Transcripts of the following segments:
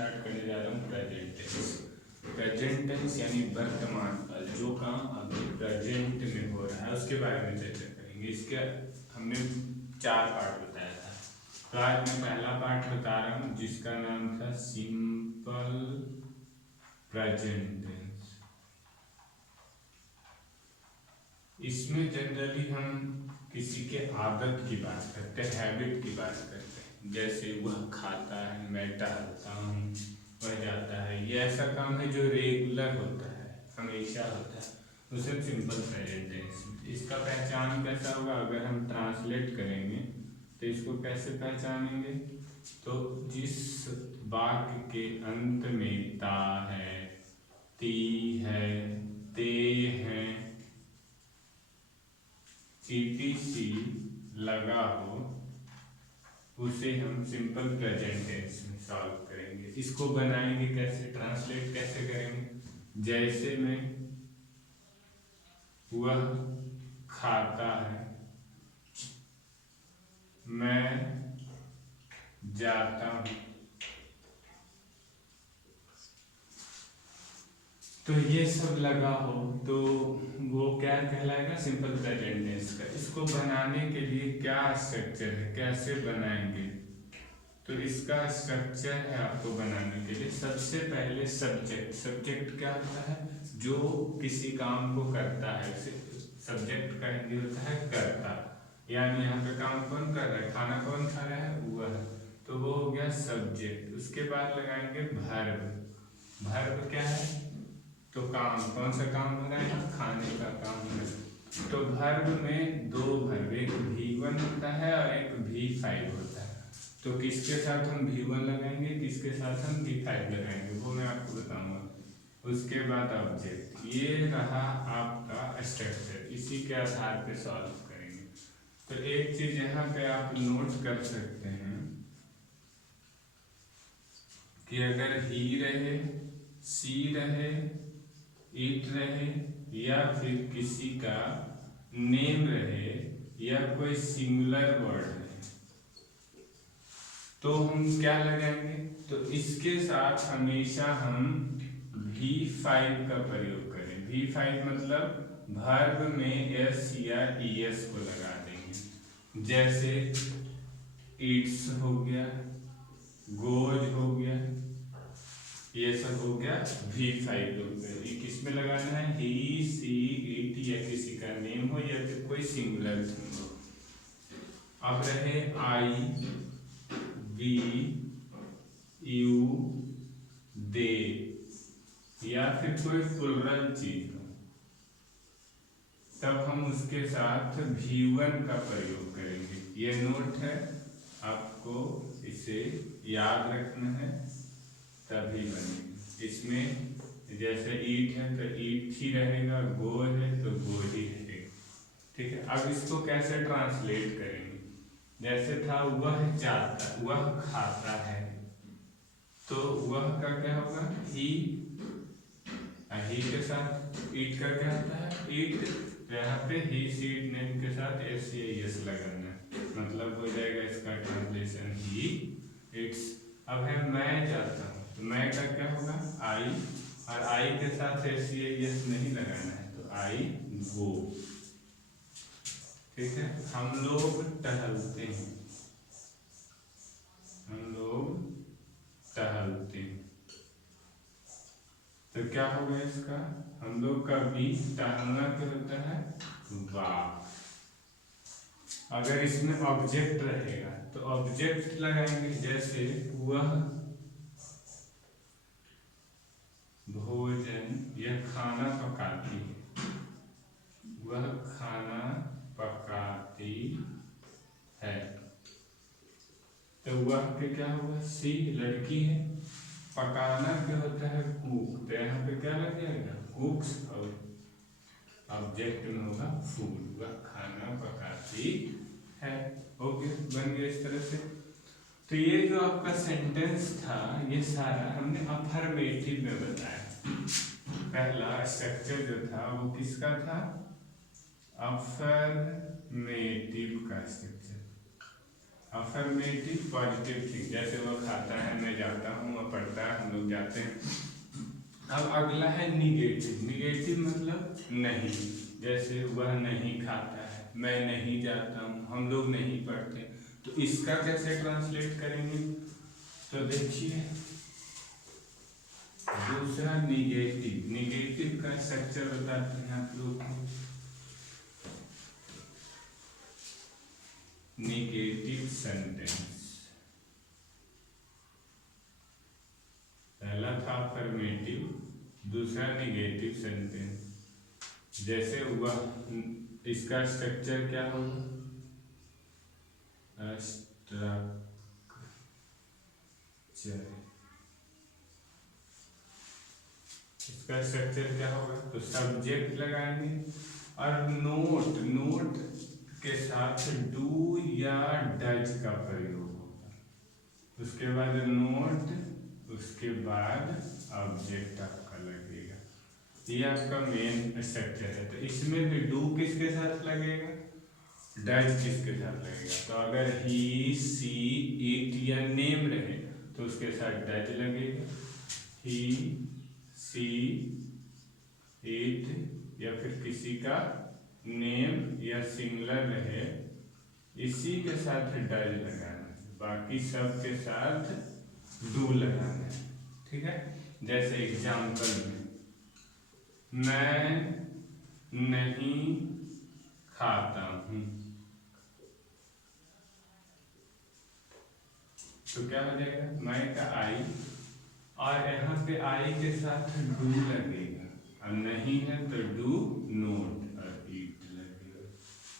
Start करने जा रहा हूँ प्रेजेंट टेंस। प्रेजेंट टेंस यानी वर्तमान काल, जो काम अभी प्रेजेंट में हो रहा है उसके बारे में चर्चा करेंगे। इसके हमने 4 पार्ट बताया था, तो आज मैं पहला पार्ट बता रहा हूँ जिसका नाम था सिंपल प्रेजेंट टेंस। इसमें जनरली हम किसी के आदत की बात करते हैं, हैबिट की बात करते हैं। जैसे वह खाता है, मैं टहलता हूँ, वह जाता है। ये ऐसा काम है जो रेगुलर होता है, हमेशा होता है, उसे सिंपल प्रेजेंट टेंस। इसका पहचान कैसा होगा? अगर हम ट्रांसलेट करेंगे तो इसको कैसे पहचानेंगे? तो जिस वाक्य के अंत में ता है, ती है, ते है, etc लगा हो, उसे हम सिंपल प्रेजेंट टेंस में सॉल्व करेंगे। इसको बनाएंगे कैसे, ट्रांसलेट कैसे करेंगे? जैसे में वह खाता है, मैं जाता हूँ, तो ये सब लगा हो तो वो क्या कहलाएगा? सिंपल प्रेजेंट टेंस का। इसको बनाने के लिए क्या स्ट्रक्चर है, कैसे बनाएंगे? तो इसका स्ट्रक्चर है आपको बनाने के लिए, सबसे पहले सब्जेक्ट। सब्जेक्ट क्या होता है? जो किसी काम को करता है, उसे सब्जेक्ट का हिंदी होता है कर्ता। यानी यहाँ पे काम कौन कर रहा है, खाना कौन खा रहा है? वह, तो वो हो गया सब्जेक्ट। उसके बाद लगाएंगे वर्ब। वर्ब क्या है? तो काम, कौन सा काम हो रहा है? खाने का काम है। तो वर्ब में 2 वर्ब, एक V1 होता है और एक V5 होता है। तो किसके साथ हम V1 लगाएंगे, किसके साथ हम V5 लगाएंगे, वो मैं आपको बताऊंगा। उसके बाद ऑब्जेक्ट। ये रहा आपका स्ट्रक्चर, इसी के आधार पे सॉल्व करेंगे। तो एक चीज यहाँ पे आप नोट कर सकते हैं कि अगर ही रहे, सी रहे, इट रहे, या फिर किसी का नेम रहे, या कोई सिंगुलर वर्ड रहे, तो हम क्या लगाएंगे? तो इसके साथ हमेशा हम V5 का प्रयोग करें। V5 मतलब वर्ब में s या es को लगा देंगे। जैसे इट्स हो गया, गोज हो गया, ये सब हो गया V5 हो गया। ये किस में लगाना है? ही, सी, इट, या किसी का नेम हो या फिर कोई सिंगुलर थिंग हो। अब रहे आई, वी, यू, दे, या फिर कोई प्लुरल चीज हो, तब हम उसके साथ V1 का प्रयोग करेंगे। ये नोट है, आपको इसे याद रखना है, तभी बनेगी। इसमें जैसे ईट है तो ईट ही रहेगा, गो है तो गो ही रहेगा। ठीक है। अब इसको कैसे ट्रांसलेट करेंगे? जैसे था वह जाता, वह खाता है, तो वह का क्या होगा? ही के साथ ईट का क्या होता है? ईट। तो यहाँ पे ही सीट नेम के साथ एस या एस लगाना, मतलब हो जाएगा इसका ट्रांसलेशन ही इट्स। अब है मैं जाता हूँ, तो मैं का क्या होगा? आई, और आई के साथ एस या एस नहीं लगाना है, तो आई गो। ठीक है। हम लोग टहलते हैं, हम लोग टहलते हैं, तो क्या होगा इसका? हम लोग का भी टहलना क्या होता है? वाक। अगर इसमें ऑब्जेक्ट रहेगा तो ऑब्जेक्ट लगाएंगे। जैसे वह भोजन या खाना पकाती है, वह खाना पकाती है, तो वह पे क्या होगा? सी, लड़की है, पकाना क्या होता है? कुक, तो यहाँ पे क्या लग जाएगा? कुक्स, और ऑब्जेक्ट में होगा फूड, वह खाना पकाती है। ओके, बन गया इस तरह से। तो ये जो आपका सेंटेंस था, ये सारा हमने अफर्मेटिव में बताया। पहला स्ट्रक्चर जो था वो किसका था? अफर्मेटिव का स्ट्रक्चर। अफर्मेटिव पॉजिटिव थिंग, जैसे वह खाता है, मैं जाता हूँ, वह पढ़ता जाते हैं। अब अगला है निगेटिव। निगेटिव मतलब नहीं, जैसे वह नहीं खाता है, मैं नहीं जाता हूँ, हम लोग नहीं पढ़ते। तो इसका कैसे ट्रांसलेट करेंगे? तो देखिए, दूसरा निगेटिव। निगेटिव का स्ट्रक्चर बताते हैं आप लोग को। निगेटिव सेंटेंस, पहला था अफर्मेटिव, दूसरा निगेटिव सेंटेंस। जैसे हुआ, इसका स्ट्रक्चर क्या होगा? इसका स्ट्रक्चर क्या होगा? तो सब्जेक्ट लगाएंगे और नोट, नोट के साथ डू या डज का प्रयोग होगा। उसके बाद नोट, उसके बाद ऑब्जेक्ट आपका लगेगा। ये आपका मेन स्ट्रक्चर है। तो इसमें भी डू किसके साथ लगेगा, डज किसके साथ लगेगा? तो अगर ही, सी, इट या नेम रहे तो उसके साथ डज लगेगा। ही, सी, इट या फिर किसी का नेम या सिंगुलर रहे, इसी के साथ डज लगाना है, बाकी सब के साथ डू लगाना है। ठीक है। जैसे एग्जाम्पल में, मैं नहीं खाता हूँ, तो क्या हो जाएगा? मैं का आई, और यहाँ पे आई के साथ डू लगेगा, और नहीं है तो डू नोट और ईट लगेगा।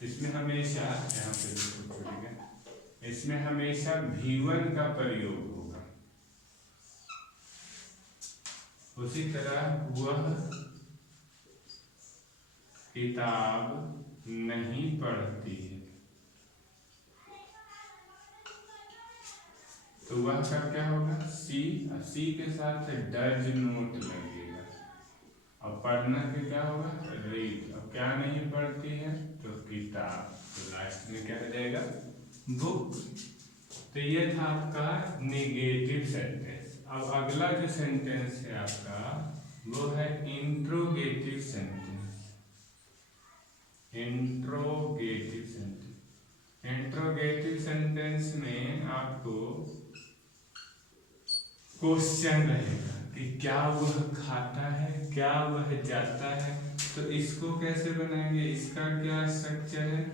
इसमें हमेशा, यहाँ पे देखो, इसमें हमेशा V1 का प्रयोग होगा। उसी तरह वह किताब नहीं पढ़ती है, तो वह का क्या होगा? सी, सी के साथ डज नोट लगेगा, और पढ़ना के क्या होगा? रीड। अब क्या नहीं पढ़ती है? तो किताब। तो लास्ट में क्या हो जाएगा? बुक। तो ये था आपका नेगेटिव सेंटेंस। अब अगला जो सेंटेंस है आपका, वो है interrogative sentence. Interrogative sentence. Interrogative sentence में आपको क्वेश्चन रहेगा कि क्या वह खाता है, क्या वह जाता है। तो इसको कैसे बनाएंगे? इसका क्या स्ट्रक्चर है?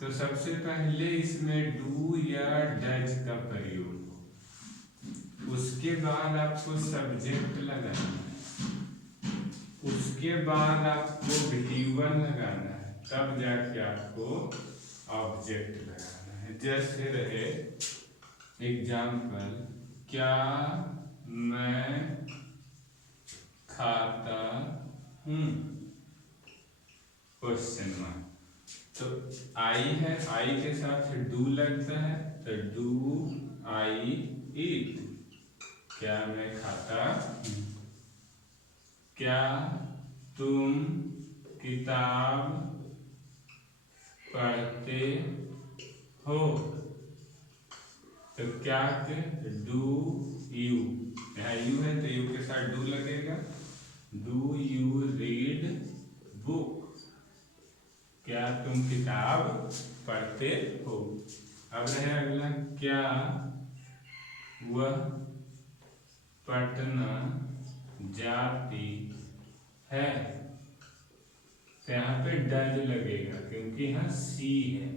तो सबसे पहले इसमें डू या डज का प्रयोग हो, उसके बाद आपको सब्जेक्ट लगाना है, उसके बाद आपको V1 लगाना है, तब जाके आपको ऑब्जेक्ट लगाना है। जैसे रहे एग्जाम्पल, क्या मैं खाता हूँ, क्वेश्चन मार्क। तो आई है, आई के साथ डू लगता है, तो डू आई ईट, क्या मैं खाता हूँ। क्या तुम किताब पढ़ते हो, तो क्या के डू यू, यहाँ यू है तो यू के साथ डू लगेगा। डू यू रीड बुक, क्या तुम किताब पढ़ते हो। अब रहे अगला, क्या वह पटना जाती है, तो यहाँ पे डज लगेगा क्योंकि यहाँ सी है।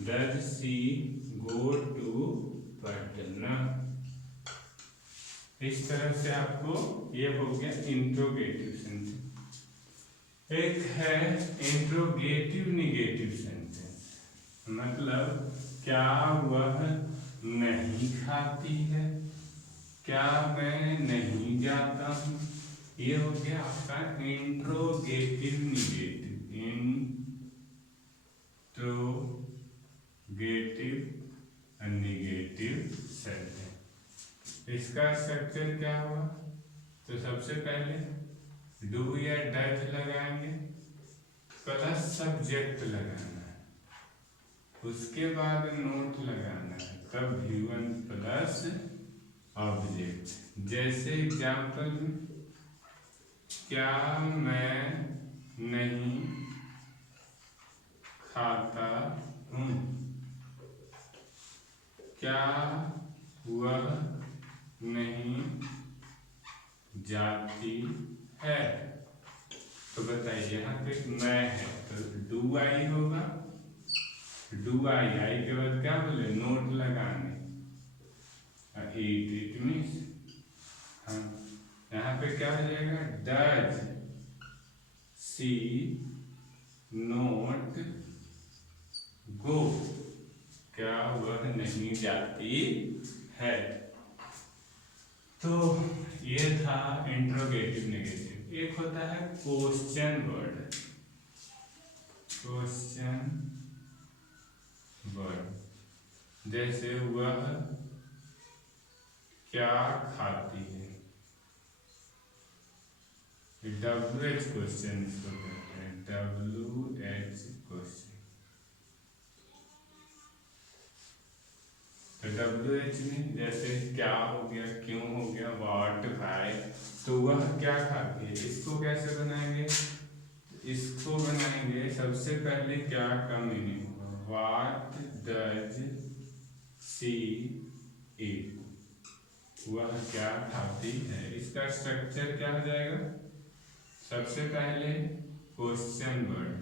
Does she go to Patna. इस तरह से आपको ये हो गया इंट्रोगेटिव सेंटेंस। एक है इंट्रोगेटिव निगेटिव सेंटेंस, मतलब क्या वह नहीं खाती है, क्या मैं नहीं जाता हूँ। ये हो गया आपका interrogative negative. Interrogative negative sentence. इसका स्ट्रक्चर क्या हुआ? तो सबसे पहले डू या डज लगाएंगे, प्लस सब्जेक्ट लगाना है, उसके बाद नोट लगाना है, तब V1 प्लस ऑब्जेक्ट। जैसे एग्जाम्पल में, क्या मैं नहीं खाता हूँ, क्या वह नहीं जाती है। तो बताइए, यहाँ पे एक मैं है तो डू आई होगा। डू आई, आई के बाद क्या बोले, नोट लगाने, इट मीन्स, हाँ, यहाँ पे क्या हो जाएगा, डज सी नोट गो, क्या वह नहीं जाती है। तो ये था इंट्रोगेटिव नेगेटिव। एक होता है क्वेश्चन वर्ड। क्वेश्चन वर्ड, जैसे वह क्या खाती है, WH क्वेश्चन इसको कहते हैं, WH क्वेश्चन। तो WH में जैसे क्या हो गया, क्यों हो गया, व्हाट, व्हाई। तो वह क्या खाती है, इसको कैसे बनाएंगे, इसको बनाएंगे सबसे पहले क्या का मीनिंग होगा, व्हाट डज सी ईट, वह क्या खाती है। इसका स्ट्रक्चर क्या हो जाएगा, सबसे पहले क्वेश्चन वर्ड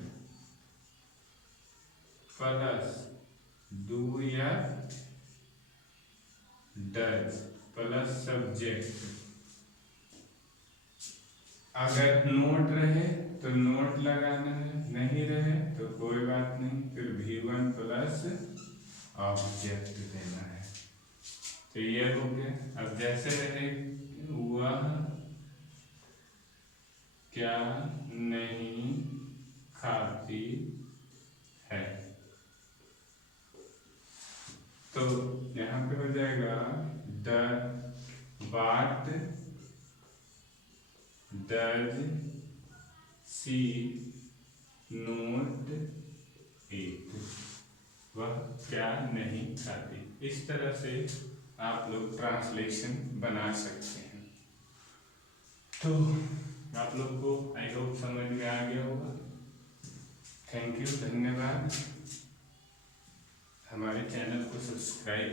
प्लस डू या डज प्लस सब्जेक्ट। अगर नोट रहे तो नोट लगाना है, नहीं रहे तो कोई बात नहीं, फिर V1 प्लस ऑब्जेक्ट देना है। तो ये हो गया। अब जैसे रहे, वह क्या नहीं खाती है, तो यहाँ पे हो जाएगा the what does see not eat, वह क्या नहीं खाती। इस तरह से आप लोग ट्रांसलेशन बना सकते हैं। तो आप लोग को आई होप समझ में आ गया होगा। थैंक यू, धन्यवाद। हमारे चैनल को सब्सक्राइब